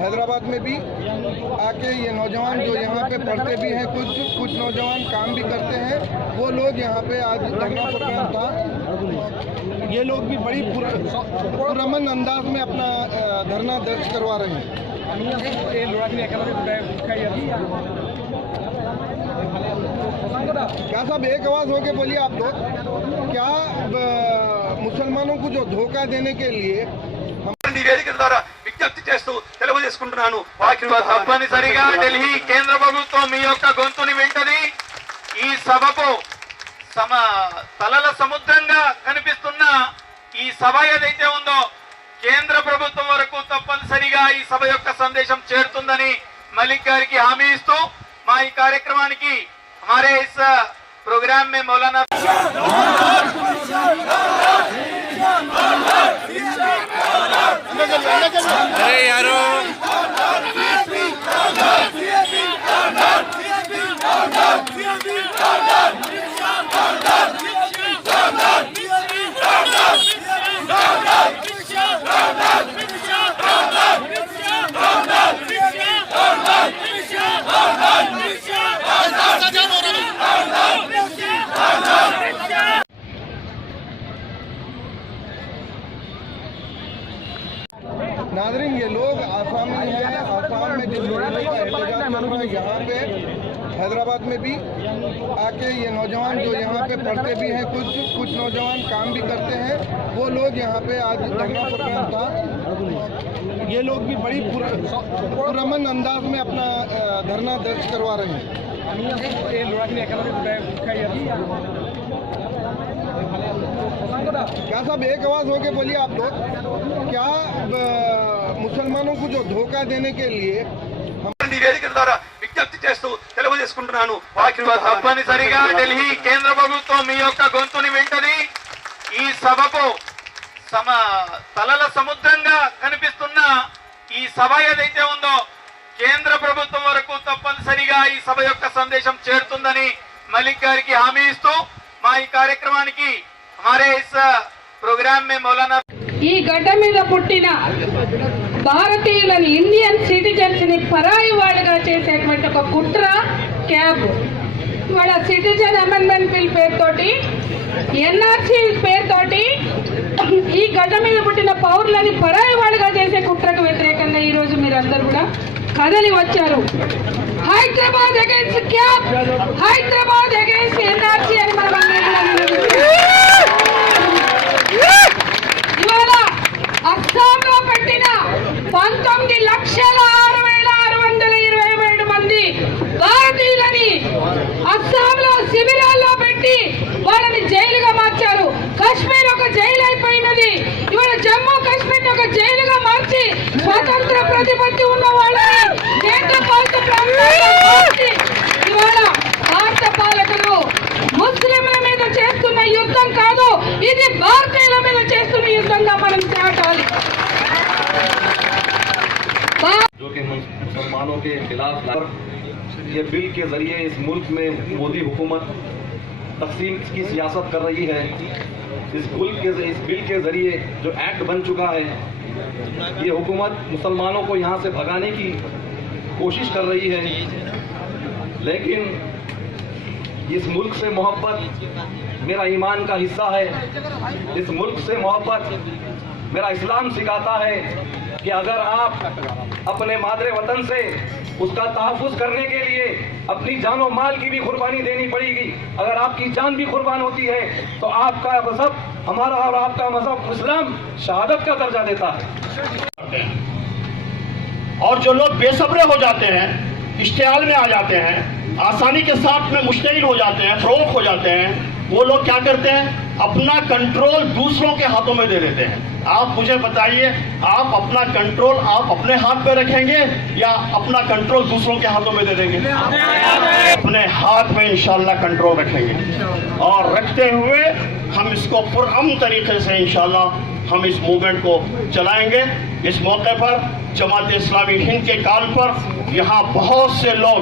हैदराबाद में भी आके ये नौजवान जो यहाँ पे पढ़ते भी हैं, कुछ नौजवान काम भी करते हैं, वो लोग यहाँ पे आज धरना प्रोग्राम था। ये लोग भी बड़ी पुरअमन अंदाज में अपना धरना दर्ज करवा रहे हैं। क्या साहब एक आवाज होके बोलिए आप लोग, क्या मुसलमानों को जो धोखा देने के लिए వేదిక ద్వారా విజ్ఞప్తి చేస్తూ తెలియజేసుకుంటున్నాను. తప్పనిసరిగా ఢిల్లీ కేంద్ర ప్రభుత్వం మీ యొక్క గొంతుని వింటది. ఈ సభకు తలల సముద్రంగా కనిపిస్తున్న ఈ సభ ఏదైతే ఉందో కేంద్ర ప్రభుత్వం వరకు తప్పనిసరిగా ఈ సభ యొక్క సందేశం చేరుతుందని మలిక్ గారికి హామీ ఇస్తూ మా ఈ కార్యక్రమానికి हमारे इस प्रोग्राम में मौलाना अरे यारो नादरीन, ये लोग आसाम में हैं। आसाम में जिस लोगों का एहतजाज चल रहा है, यहाँ पे हैदराबाद में भी आके ये नौजवान जो यहाँ पे पढ़ते भी हैं, कुछ नौजवान काम भी करते हैं, वो लोग यहाँ पे आज धरना प्रोग्राम था। ये लोग भी बड़ी पुरअमन अंदाज में अपना धरना दर्ज करवा रहे हैं। क्या साहब एक आवाज होके बोलिए आप लोग, क्या मुसलमानों को जो धोखा देने के लिए వేదిక ద్వారా విజ్ఞప్తి చేస్తూ తెలియజేసుకుంటున్నాను. తప్పనిసరిగా ఢిల్లీ కేంద్ర ప్రభుత్వం మీ యొక్క గొంతుని వింటది. ఈ సభకు తలల సముద్రంగా కనిపిస్తున్న ఈ సభ ఏదైతే ఉందో కేంద్ర ప్రభుత్వం వరకు తప్పనిసరిగా ఈ సభ యొక్క సందేశం చేరుతుందని మలిక్ గారికి హామీ ఇస్తూ మా ఈ కార్యక్రమానికి हमारे इस प्रोग्राम में मौलाना ఈ గడ్డ మీద పుట్టిన భారతీయులని, ఇండియన్ సిటిజన్స్ ని పరాయి వాడుగా చేసేటువంటి ఒక కుట్ర క్యాబ్ వాళ్ళ సిటిజన్ అమెండ్మెంట్ బిల్ పేరుతోటి, ఎన్ఆర్సీ పేరుతోటి ఈ గడ్డ మీద పుట్టిన పౌరులని పరాయి వాడుగా చేసే కుట్రకు వ్యతిరేకంగా ఈ రోజు మీరందరూ కూడా కదలి వచ్చారు. Hyderabad against cab, Hyderabad against NRC అని మనం ఇవాళ అస్సాంలో పెట్టిన 19,06,627 మంది భారతీయులని అస్సాంలో శిబిరాల్లో పెట్టి వాళ్ళని జైలుగా మార్చారు. కాశ్మీర్ ఒక జైలు అయిపోయినది. ఇవాళ జమ్మూ కాశ్మీర్ ఒక జైలుగా మార్చి స్వతంత్ర ప్రతిపత్తి ఉన్న వాళ్ళని కేంద్ర పాలిత ప్రాంతాల్లో మార్చి ఇవాళ భారత పాలకులు ముస్లింల మీద చేస్తున్న యుద్ధం కాదు, ఇది భారతీయుల మీద చేస్తున్న యుద్ధంగా మనం చాటాలి. जो कि मुसलमानों के खिलाफ ये बिल के जरिए इस मुल्क में मोदी हुकूमत तकसीम की सियासत कर रही है। इस बिल के जरिए जो एक्ट बन चुका है, ये हुकूमत मुसलमानों को यहाँ से भगाने की कोशिश कर रही है। लेकिन इस मुल्क से मोहब्बत मेरा ईमान का हिस्सा है। इस मुल्क से मोहब्बत मेरा इस्लाम सिखाता है कि अगर आप अपने मादरे वतन से उसका तहफ़्फ़ुज़ करने के लिए अपनी जान और माल की भी कुर्बानी देनी पड़ेगी। अगर आपकी जान भी कुर्बान होती है तो आपका मज़हब, हमारा और आपका मज़हब इस्लाम शहादत का दर्जा देता है। और जो लोग बेसब्रे हो जाते हैं, इश्तियाल में आ जाते हैं, आसानी के साथ में मुश्तइल हो जाते हैं, फ़रोग़ हो जाते हैं, वो लोग क्या करते हैं, अपना कंट्रोल दूसरों के हाथों में दे देते हैं। आप मुझे बताइए, आप अपना कंट्रोल आप अपने हाथ पे रखेंगे या अपना कंट्रोल दूसरों के हाथों में दे देंगे? अपने हाथ में इंशाल्लाह कंट्रोल रखेंगे और रखते हुए हम इसको पुरअमन तरीके से इंशाल्लाह हम इस मूवमेंट को चलाएंगे। इस मौके पर जमात इस्लामी हिंद के कॉल पर यहाँ बहुत से लोग,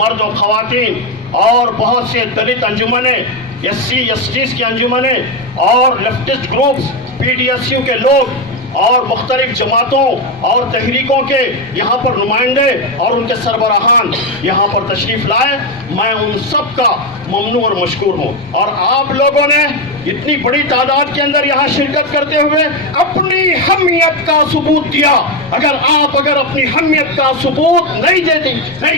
मर्द और ख़वातीन और बहुत से दलित अंजुमने, SC STs की अंजुमने और लेफ्टिस्ट ग्रुप्स, PDSU के लोग और मुख्तलिफ जमातों और तहरीकों के यहाँ पर नुमाइंदे और उनके सरबराहान यहाँ पर तशरीफ लाए, मैं उन सब का ममनू और मशकूर हूँ। और आप लोगों ने इतनी बड़ी तादाद के अंदर यहाँ शिरकत करते हुए अपनी हमियत का सबूत दिया। अगर अपनी हमियत का सबूत नहीं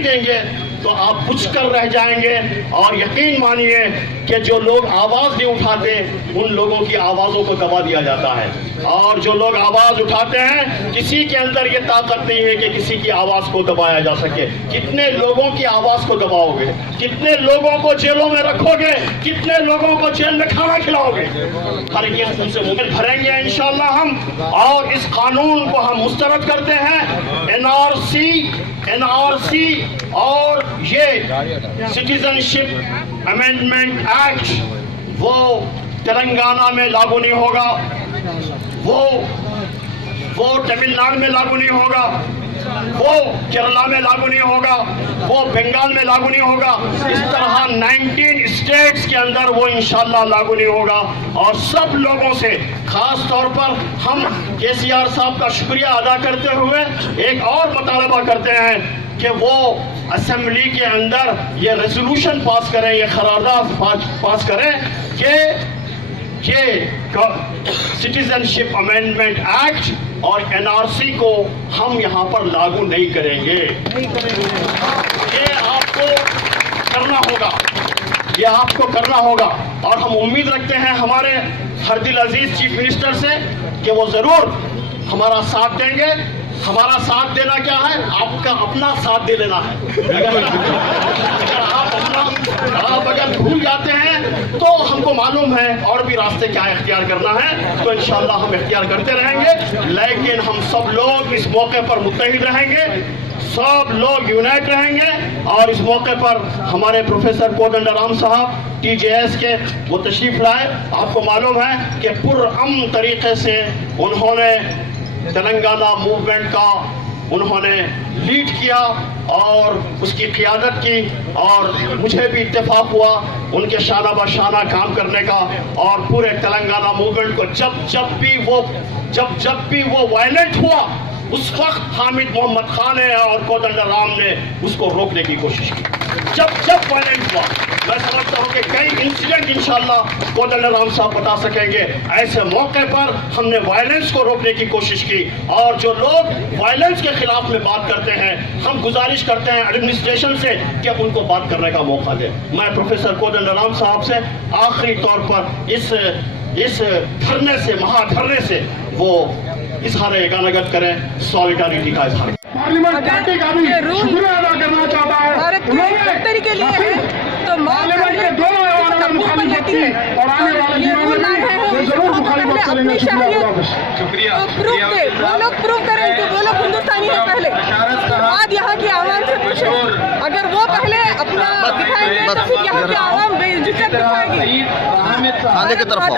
देंगे तो आप पुछकर रह जाएंगे। और यकीन मानिए कि जो लोग आवाज़ नहीं उठाते उन लोगों की आवाज़ों को दबा दिया जाता है, और जो लोग आवाज़ उठाते हैं किसी के अंदर ये ताकत नहीं है कि किसी की आवाज़ को दबाया जा सके। कितने लोगों की आवाज़ को दबाओगे, कितने लोगों को जेलों में रखोगे, कितने लोगों को जेल में खाना खिलाओगे? हर एक उनसे मुमकिन भरेंगे इंशाअल्लाह हम। और इस कानून को हम मुस्तरद करते हैं। एनआरसी और ये सिटीजनशिप अमेंडमेंट एक्ट वो तेलंगाना में लागू नहीं होगा, वो तमिलनाडु में लागू नहीं होगा, वो केरला में लागू नहीं होगा, वो बंगाल में लागू नहीं होगा। इस तरह 19 स्टेट्स के अंदर वो इंशाल्लाह लागू नहीं होगा। और सब लोगों से खास तौर पर हम केसीआर साहब का शुक्रिया अदा करते हुए एक और मुतालबा करते हैं कि वो असेंबली के अंदर ये रेजोल्यूशन पास करें, ये करारदाद पास करें कि सिटीजनशिप अमेंडमेंट एक्ट और एनआरसी को हम यहाँ पर लागू नहीं करेंगे। ये आपको करना होगा। और हम उम्मीद रखते हैं हमारे हरदिल अजीज चीफ मिनिस्टर से कि वो ज़रूर हमारा साथ देंगे। हमारा साथ देना क्या है? आपका अपना साथ दे लेना है। अगर भूल जाते हैं तो हमको मालूम है और भी रास्ते क्या इख्तियार करना है, तो इंशाल्लाह हम इख्तियार करते रहेंगे। लेकिन हम सब लोग इस मौके पर मुत्तहिद रहेंगे, सब लोग यूनाइट रहेंगे। और इस मौके पर हमारे प्रोफेसर कोदंडराम साहब TJS के वो तशरीफ लाए। आपको मालूम है कि पुरअमन तरीके से उन्होंने तेलंगाना मूवमेंट का उन्होंने लीड किया और उसकी क़ियादत की, और मुझे भी इत्तेफाक हुआ उनके शाना बशाना काम करने का। और पूरे तेलंगाना मूवमेंट को जब भी वो वायलेंट हुआ उस वक्त हामिद मोहम्मद खान ने और कोदंडराम ने उसको रोकने की कोशिश की। जब वायलेंट हुआ, मैं समझता हूँ कि कई इंसिडेंट इंशाल्लाह कोदंडराम साहब बता सकेंगे। ऐसे मौके पर हमने वायलेंस को रोकने की कोशिश की। और जो लोग वायलेंस के खिलाफ में बात करते हैं, हम गुजारिश करते हैं एडमिनिस्ट्रेशन से कि उनको बात करने का मौका दे। मैं प्रोफेसर कोदंडराम साहब से आखिरी तौर पर इस धरने से, महाधरने से वो इजहार एकानगत करें, सॉलिडारिटी का इजहार। पार्लियामेंट पार्टी का भी शुक्रिया अदा करना चाहता है। भारत के के लिए है तो पार्लियामेंट के दो मुखालिफत थी और आने वाले दिनों में वो जरूर मुखालिफत चलेंगे। शुक्रिया। तो वो लोग प्रूव करें कि वो लोग हिंदुस्तानी है पहले, बाद यहाँ की आवाम से पूछें। अगर वो पहले अपना दिखाएंगे तो फिर यहाँ की आवाम बेइज्जत दिखाएगी। खाने की तरफ आओ,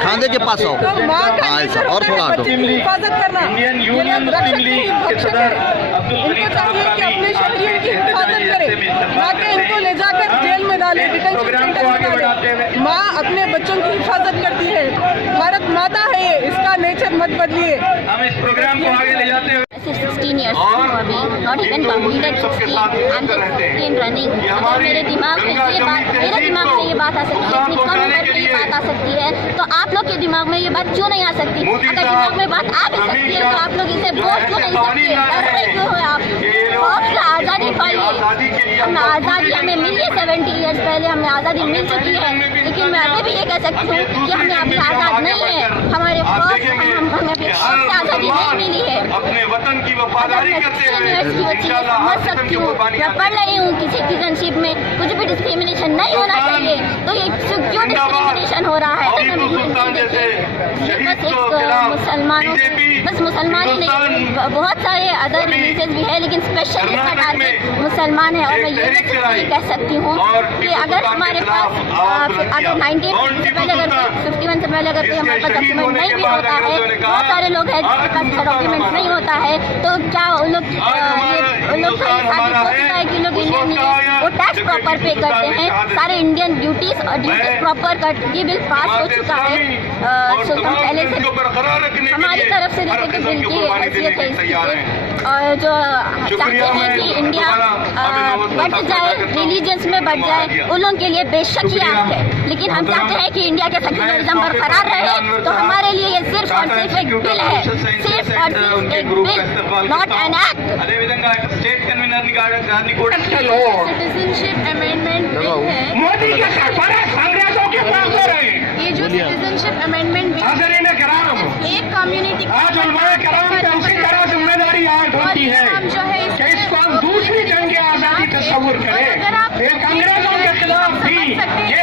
खाने के पास आओ। तो माँ का नेचर और थोड़ा हटो। हिफाजत करना, उनको चाहिए कि अपने शहरियों की हिफाजत करें, ना कि इनको ले जाकर जेल में डाले, डिटेंशन सेंटर में डाले। माँ अपने बच्चों की हिफाजत करती है, भारत माता है ये, इसका नेचर मत बदलिए। हम इस प्रोग्राम को आगे ले जाते हुए 16 years अभी not even completed 16 I'm just 16 running। अगर मेरे दिमाग में ये बात आ सकती है, इतनी कम उम्र में ये बात आ सकती है, तो आप लोग के दिमाग में ये बात क्यों नहीं आ सकती? अगर दिमाग में बात आ भी सकती है तो आप लोग इसे बोल क्यों नहीं सकते? डर रहे क्यों है आप? आज़ादी पाइए, हमें आज़ादी हमें मिली 70 years पहले हमें आज़ादी मिल चुकी है। लेकिन मैं अभी भी ये कह सकती हूँ कि हमें अभी आज़ाद नहीं है, हमारे हमें अभी आज़ादी नहीं मिली है। अपने वतन की वफादारी करते हुए इंशाअल्लाह हर किस्म की कुर्बानी। मैं पढ़ रही हूँ कि सिटीजनशिप में कुछ भी डिस्क्रिमिनेशन नहीं होना चाहिए, तो ये क्यों डिस्क्रिमिनेशन हो रहा है? बस मुसलमान ही नहीं, बहुत सारे अदर रिलीजन भी है, लेकिन स्पेशली इसका टारगेट मुसलमान है। और मैं ये कह सकती हूँ कि अगर हमारे पास अगर 19 से पहले, अगर 51 से पहले अगर कोई हमारे पास डॉक्यूमेंट नहीं भी होता है, बहुत सारे लोग हैं जिनके पास डॉक्यूमेंट नहीं होता है, तो क्या उन लोग है कि लोग इंडियन वो टैक्स प्रॉपर पे करते हैं, सारे इंडियन ड्यूटीज और ड्यूटीज प्रॉपर कर। ये बिल पास हो चुका है, तो हम पहले से हमारी तरफ से जैसे कि बिल की हैसियत है इसकी, और जो चाहते हैं कि इंडिया बढ़ जाए, रिलीजन्स में बढ़ जाए, उन लोगों के लिए बेशक ये एक्ट है, लेकिन हम चाहते हैं कि इंडिया के सेक्युलरिज्म बरकरार रहे। तो हमारे लिए ये सिर्फ और सिर्फ एक बिल है, सिर्फ और सिर्फ एक बिल, नॉट एन एक्ट। అదేవిధంగా స్టేట్ కన్వీనర్ గారిని కూడా सिटीजनशिप अमेंडमेंट बिल है, मोदी के कांग्रेसों के पास हो रहे हैं। ये जो सिटीजनशिप अमेंडमेंट बिल हाज़रीन कराम, एक कम्युनिटी आज उलमाए कराम पे उसी तरह जिम्मेदारी आयद होती है जो है कि इसको हम दूसरी जंग आज़ादी तस्वुर करें। ये अंग्रेजों के खिलाफ भी ये